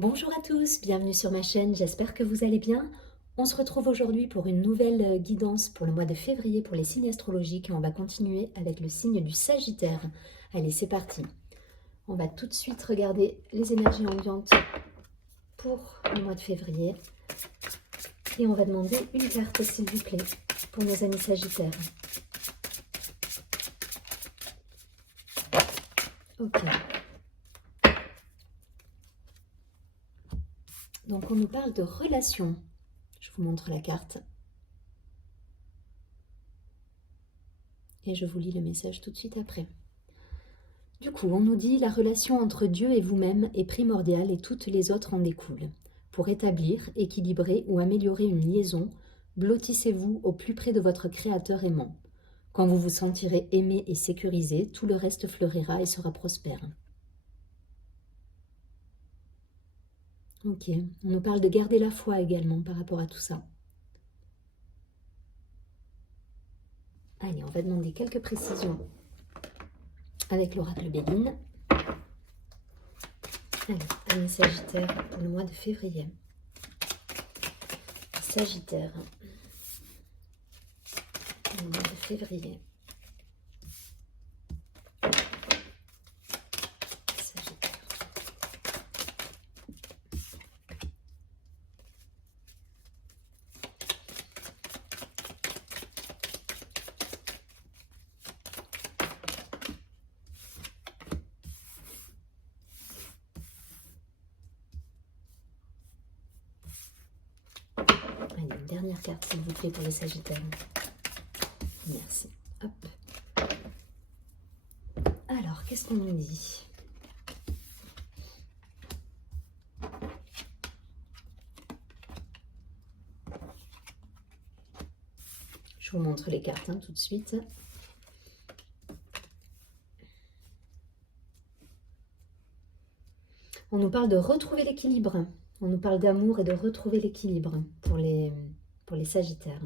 Bonjour à tous, bienvenue sur ma chaîne, j'espère que vous allez bien. On se retrouve aujourd'hui pour une nouvelle guidance pour le mois de février pour les signes astrologiques et on va continuer avec le signe du Sagittaire. Allez, c'est parti. On va tout de suite regarder les énergies ambiantes pour le mois de février. Et on va demander une carte, s'il vous plaît, pour nos amis Sagittaires. Ok. Donc on nous parle de relations. Je vous montre la carte. Et je vous lis le message tout de suite après. Du coup, on nous dit la relation entre Dieu et vous-même est primordiale et toutes les autres en découlent. Pour établir, équilibrer ou améliorer une liaison, blottissez-vous au plus près de votre Créateur aimant. Quand vous vous sentirez aimé et sécurisé, tout le reste fleurira et sera prospère. Ok, on nous parle de garder la foi également par rapport à tout ça. Allez, on va demander quelques précisions avec l'oracle Béline. Alors, amis Sagittaire pour le mois de février. Sagittaire, pour le mois de février. Allez, une dernière carte, s'il vous plaît, pour les Sagittaires. Merci. Hop. Alors, qu'est-ce qu'on nous dit? Je vous montre les cartes tout de suite. On nous parle de retrouver l'équilibre. On nous parle d'amour et de retrouver l'équilibre pour les Sagittaires.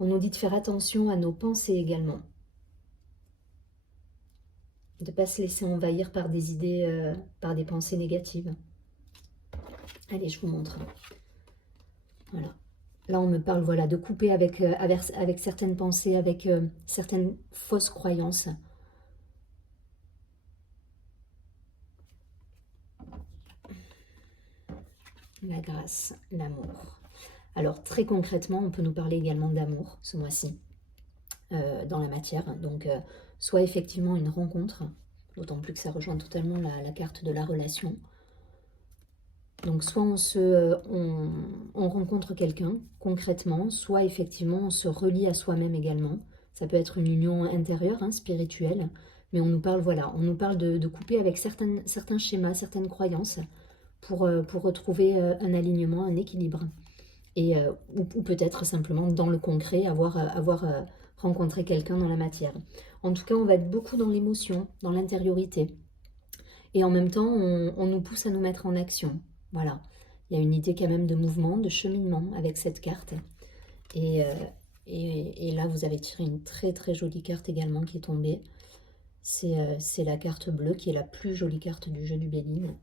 On nous dit de faire attention à nos pensées également. De ne pas se laisser envahir par des idées, par des pensées négatives. Allez, je vous montre. Voilà. Là, on me parle voilà, de couper avec certaines pensées, avec certaines fausses croyances. La grâce, l'amour. Alors, très concrètement, on peut nous parler également d'amour ce mois-ci, dans la matière. Donc, soit effectivement une rencontre, d'autant plus que ça rejoint totalement la carte de la relation. Donc, soit on rencontre quelqu'un concrètement, soit effectivement on se relie à soi-même également. Ça peut être une union intérieure, spirituelle, mais on nous parle, voilà, on nous parle de couper avec certains schémas, certaines croyances pour retrouver un alignement, un équilibre. Et, ou peut-être simplement dans le concret, avoir rencontré quelqu'un dans la matière. En tout cas, on va être beaucoup dans l'émotion, dans l'intériorité. Et en même temps, on nous pousse à nous mettre en action. Voilà, il y a une idée quand même de mouvement, de cheminement avec cette carte. Et là, vous avez tiré une très très jolie carte également qui est tombée. C'est la carte bleue qui est la plus jolie carte du jeu du Béline.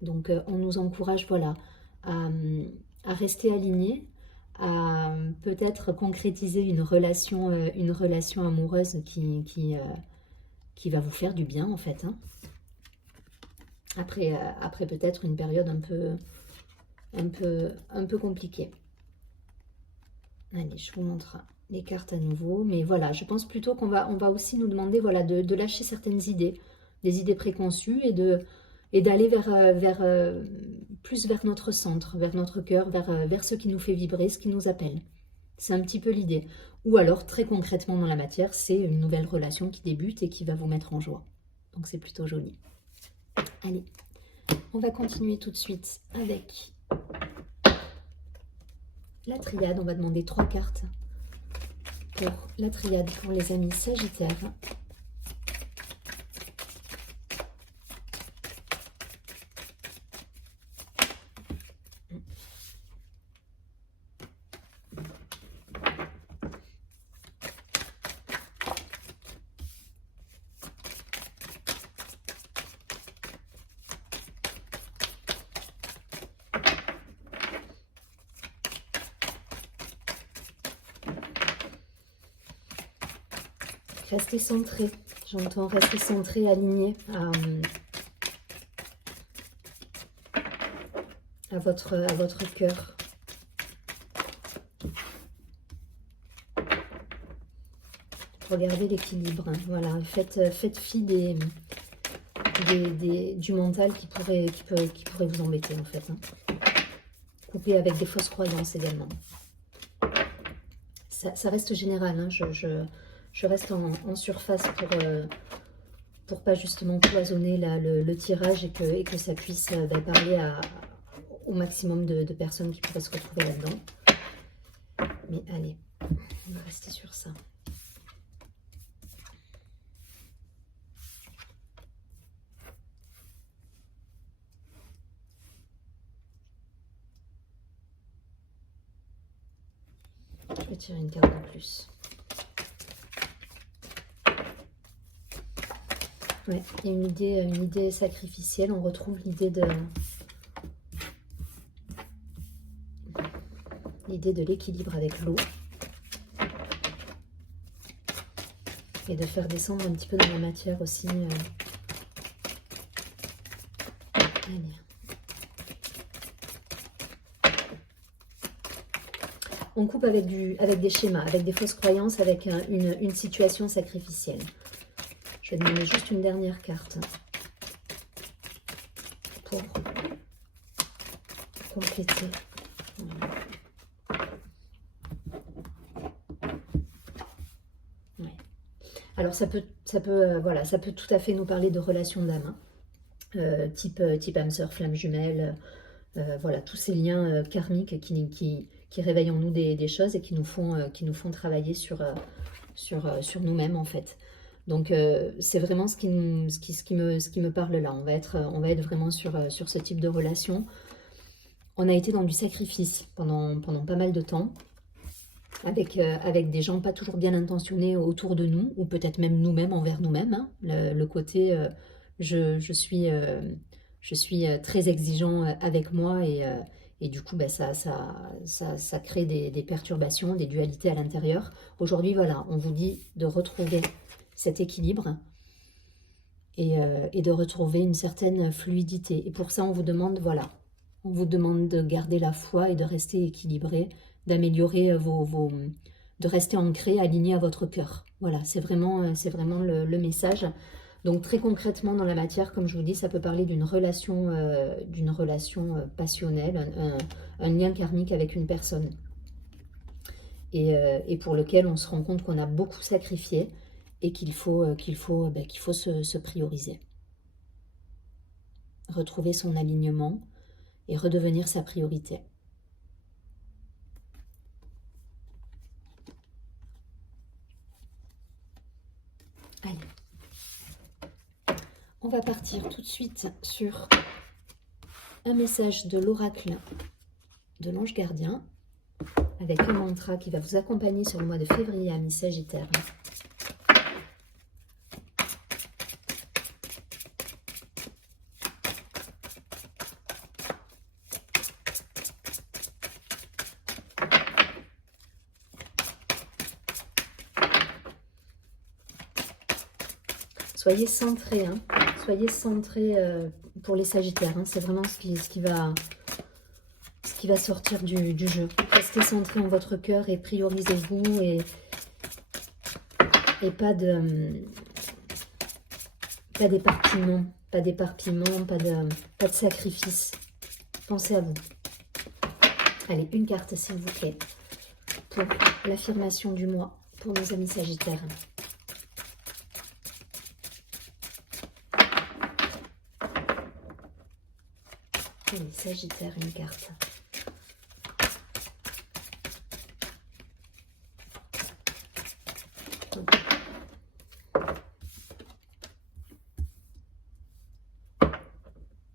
Donc on nous encourage voilà, à rester alignés, à peut-être concrétiser une relation amoureuse qui va vous faire du bien en fait. Après peut-être une période un peu compliquée. Allez, je vous montre les cartes à nouveau. Mais voilà, je pense plutôt qu'on va aussi nous demander voilà, de lâcher certaines idées, des idées préconçues et d'aller plus vers notre centre, vers notre cœur, vers ce qui nous fait vibrer, ce qui nous appelle. C'est un petit peu l'idée. Ou alors, très concrètement dans la matière, c'est une nouvelle relation qui débute et qui va vous mettre en joie. Donc c'est plutôt joli. Allez, on va continuer tout de suite avec la triade. On va demander 3 cartes pour la triade pour les amis Sagittaires. Restez centré. J'entends rester centré, aligné à votre cœur. Regardez l'équilibre. Hein. Voilà, faites fi du mental qui pourrait vous embêter en fait. Hein. Coupez avec des fausses croyances également. Ça reste général. Hein. Je reste en surface pour pas justement cloisonner là, le tirage et que ça puisse parler au maximum de personnes qui pourraient se retrouver là-dedans. Mais allez, on va rester sur ça. Je vais tirer une carte de plus. Ouais, il y a une idée sacrificielle. On retrouve l'idée de l'équilibre avec l'eau. Et de faire descendre un petit peu dans la matière aussi. Allez. On coupe avec des schémas, avec des fausses croyances, avec une situation sacrificielle. Je vais demander juste une dernière carte pour compléter. Voilà. Ouais. Alors ça peut tout à fait nous parler de relations d'âme, hein. Type âme sœur, flamme jumelle, voilà, tous ces liens karmiques qui réveillent en nous des choses et qui nous font travailler sur nous-mêmes en fait. Donc c'est vraiment ce qui me parle là. On va être vraiment sur ce type de relation. On a été dans du sacrifice pendant pas mal de temps, avec des gens pas toujours bien intentionnés autour de nous, ou peut-être même nous-mêmes envers nous-mêmes. Hein. Le côté je suis très exigeant avec moi et du coup ça crée des perturbations, des dualités à l'intérieur. Aujourd'hui, voilà, on vous dit de retrouver cet équilibre et de retrouver une certaine fluidité. Et pour ça, on vous demande, voilà, on vous demande de garder la foi et de rester équilibré, d'améliorer de rester ancré, aligné à votre cœur. Voilà, c'est vraiment le message. Donc très concrètement dans la matière, comme je vous dis, ça peut parler d'une relation passionnelle, un lien karmique avec une personne. Et pour lequel on se rend compte qu'on a beaucoup sacrifié et qu'il faut se prioriser. Retrouver son alignement et redevenir sa priorité. Allez. On va partir tout de suite sur un message de l'oracle de l'ange gardien avec un mantra qui va vous accompagner sur le mois de février à mi-sagittaire. Soyez centrés, hein. Soyez centrés pour les sagittaires. Hein. C'est vraiment ce qui va sortir du jeu. Restez centrés en votre cœur et priorisez-vous et pas d'éparpillement, pas de sacrifice. Pensez à vous. Allez, une carte s'il vous plaît pour l'affirmation du mois pour nos amis sagittaires. Allez, sagittaire, une carte.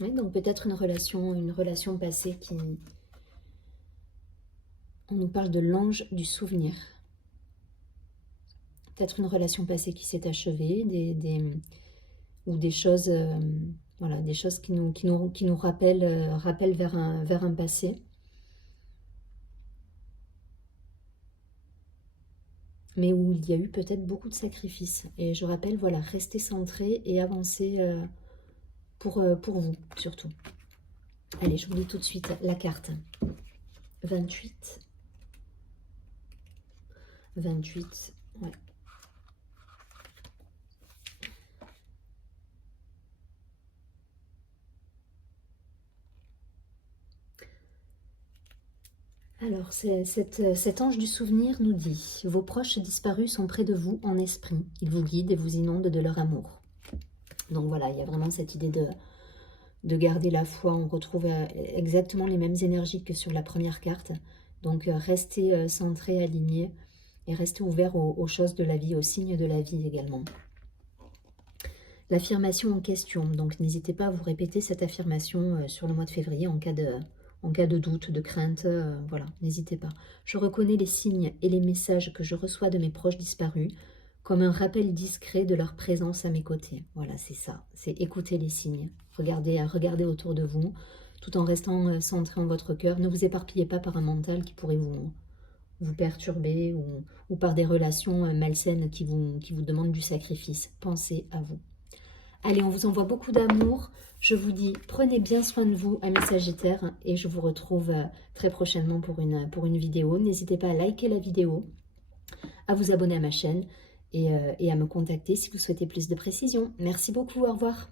Oui, donc peut-être une relation passée qui... On nous parle de l'ange du souvenir. Peut-être une relation passée qui s'est achevée, ou des choses, voilà, des choses qui nous rappellent vers un passé. mais où il y a eu peut-être beaucoup de sacrifices. Et je rappelle, voilà, restez centré et avancez pour vous, surtout. Allez, je vous lis tout de suite la carte. 28. 28, ouais. Alors, cet ange du souvenir nous dit: vos proches disparus sont près de vous en esprit. Ils vous guident et vous inondent de leur amour. Donc voilà, il y a vraiment cette idée de garder la foi. On retrouve exactement les mêmes énergies que sur la première carte. Donc restez centré, aligné et restez ouvert aux choses de la vie, aux signes de la vie également. L'affirmation en question, donc n'hésitez pas à vous répéter cette affirmation sur le mois de février en cas de doute, de crainte, voilà, n'hésitez pas. Je reconnais les signes et les messages que je reçois de mes proches disparus comme un rappel discret de leur présence à mes côtés. Voilà, c'est ça, c'est écouter les signes. Regardez autour de vous, tout en restant centré en votre cœur. Ne vous éparpillez pas par un mental qui pourrait vous perturber ou par des relations malsaines qui vous demandent du sacrifice. Pensez à vous. Allez, on vous envoie beaucoup d'amour. Je vous dis, prenez bien soin de vous, amis Sagittaires, et je vous retrouve très prochainement pour une vidéo. N'hésitez pas à liker la vidéo, à vous abonner à ma chaîne et à me contacter si vous souhaitez plus de précision. Merci beaucoup, au revoir.